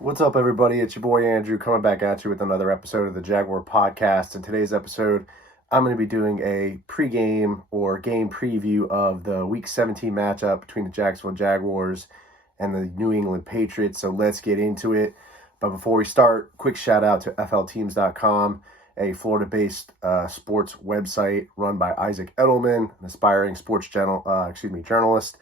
What's up, everybody? It's your boy Andrew coming back at you with another episode of the Jaguar podcast. In today's episode, I'm going to be doing a pregame or game preview of the Week 17 matchup between the Jacksonville Jaguars and the New England Patriots. So let's get into it. But before we start, quick shout out to FLTeams.com, a Florida-based sports website run by Isaac Edelman, an aspiring sports journalist.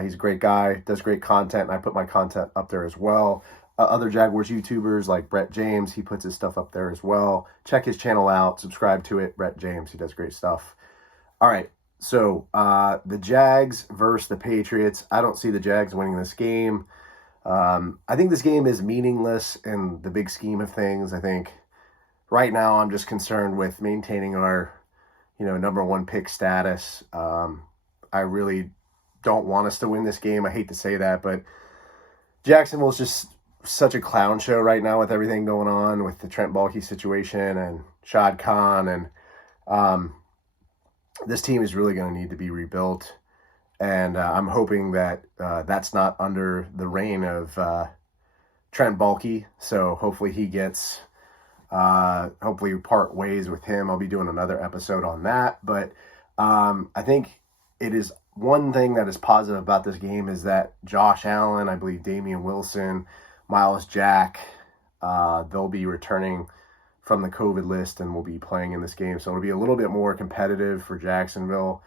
He's a great guy, does great content, and I put my content up there as well. Other Jaguars YouTubers like Brett James, he puts his stuff up there as well. Check his channel out, subscribe to it. Brett James, he does great stuff. All right, so the Jags versus the Patriots. I don't see the Jags winning this game. I think this game is meaningless in the big scheme of things. I think right now I'm just concerned with maintaining our, number one pick status. I really don't want us to win this game. I hate to say that, but Jacksonville's just such a clown show right now with everything going on with the Trent Baalke situation and Shad Khan. And this team is really going to need to be rebuilt. And I'm hoping that that's not under the reign of Trent Baalke. So hopefully he gets, hopefully we part ways with him. I'll be doing another episode on that. But I think it is one thing that is positive about this game is that Josh Allen, I believe Damian Wilson, Miles Jack, they'll be returning from the COVID list and will be playing in this game. So it'll be a little bit more competitive for Jacksonville.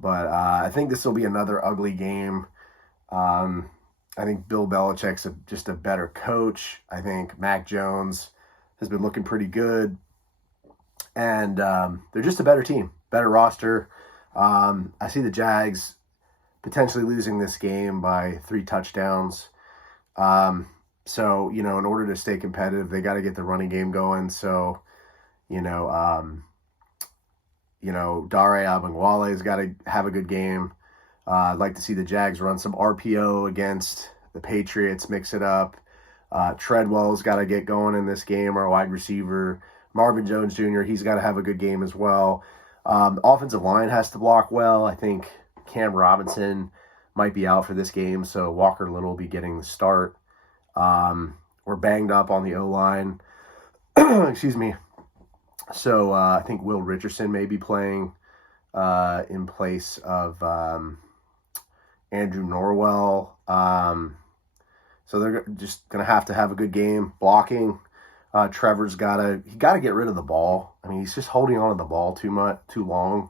But I think this will be another ugly game. I think Bill Belichick's just a better coach. I think Mac Jones has been looking pretty good. And they're just a better team, better roster. I see the Jags potentially losing this game by 3 touchdowns. So, in order to stay competitive, they got to get the running game going. So, Dare Ogunbowale's got to have a good game. I'd like to see the Jags run some RPO against the Patriots, mix it up. Treadwell's got to get going in this game, our wide receiver. Marvin Jones Jr., he's got to have a good game as well. The offensive line has to block well. I think Cam Robinson might be out for this game, so Walker Little will be getting the start. We're banged up on the O-line. Excuse me. So I think Will Richardson may be playing in place of Andrew Norwell. So they're just going to have a good game. Blocking. Trevor's got to get rid of the ball. I mean, he's just holding on to the ball too long.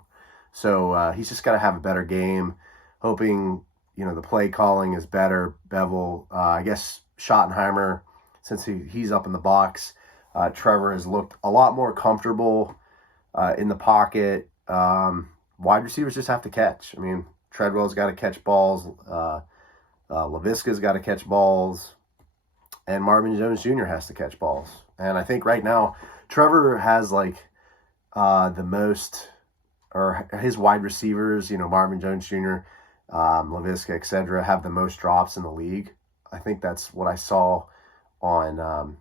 So he's just got to have a better game. Hoping, the play calling is better. Bevel, I guess Schottenheimer, since he's up in the box, Trevor has looked a lot more comfortable in the pocket. Wide receivers just have to catch. I mean, Treadwell's got to catch balls. Laviska's got to catch balls. And Marvin Jones Jr. has to catch balls. And I think right now, Trevor has the most, or his wide receivers, Marvin Jones Jr., Laviska, etc., have the most drops in the league. I think that's what I saw on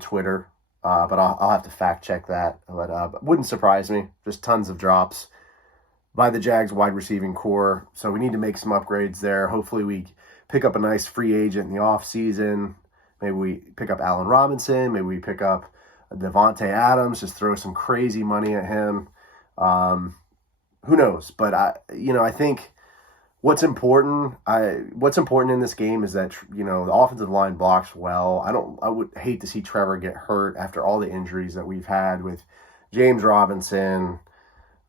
Twitter, but I'll have to fact check that. But wouldn't surprise me. Just tons of drops by the Jags wide receiving core. So we need to make some upgrades there. Hopefully we pick up a nice free agent in the offseason. Maybe we pick up Allen Robinson. Maybe we pick up Devontae Adams. Just throw some crazy money at him. Who knows? But I think what's important in this game is that the offensive line blocks well. I would hate to see Trevor get hurt after all the injuries that we've had with James Robinson,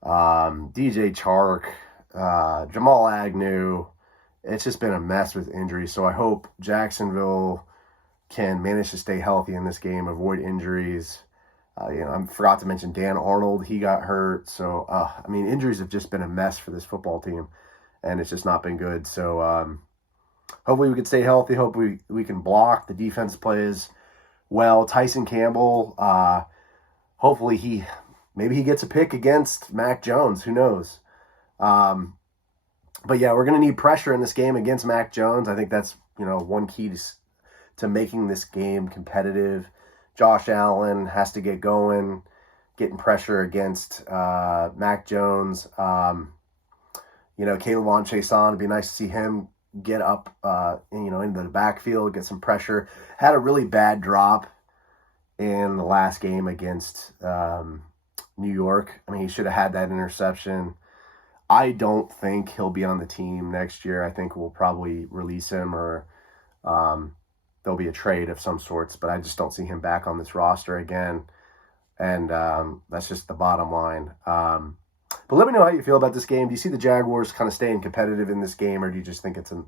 DJ Chark, Jamal Agnew. It's just been a mess with injuries. So I hope Jacksonville can manage to stay healthy in this game, avoid injuries. I forgot to mention Dan Arnold. He got hurt. So, injuries have just been a mess for this football team, and it's just not been good. So, hopefully we can stay healthy. Hopefully we can block. The defense plays well. Tyson Campbell, hopefully maybe he gets a pick against Mac Jones. Who knows? But yeah, we're going to need pressure in this game against Mac Jones. I think that's, one key to making this game competitive. Josh Allen has to get going, getting pressure against Mac Jones. Caleb Chaisson, it'd be nice to see him get up, into the backfield, get some pressure. Had a really bad drop in the last game against New York. I mean, he should have had that interception. I don't think he'll be on the team next year. I think we'll probably release him, or there'll be a trade of some sorts, but I just don't see him back on this roster again. And that's just the bottom line. But let me know how you feel about this game. Do you see the Jaguars kind of staying competitive in this game, or do you just think it's an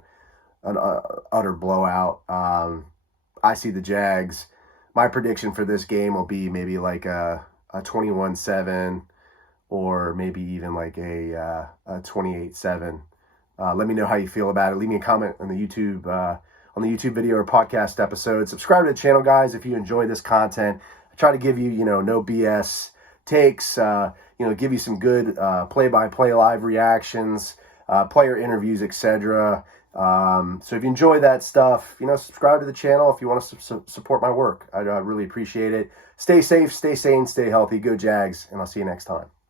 utter blowout? I see the Jags. My prediction for this game will be maybe like a 21-7, or maybe even like a 28-7. Let me know how you feel about it. Leave me a comment on the YouTube video or podcast episode. Subscribe to the channel, guys, if you enjoy this content. I try to give you, no BS takes, give you some good play-by-play live reactions, player interviews, etc. So if you enjoy that stuff, subscribe to the channel if you want to support my work. I'd really appreciate it. Stay safe, stay sane, stay healthy. Go Jags, and I'll see you next time.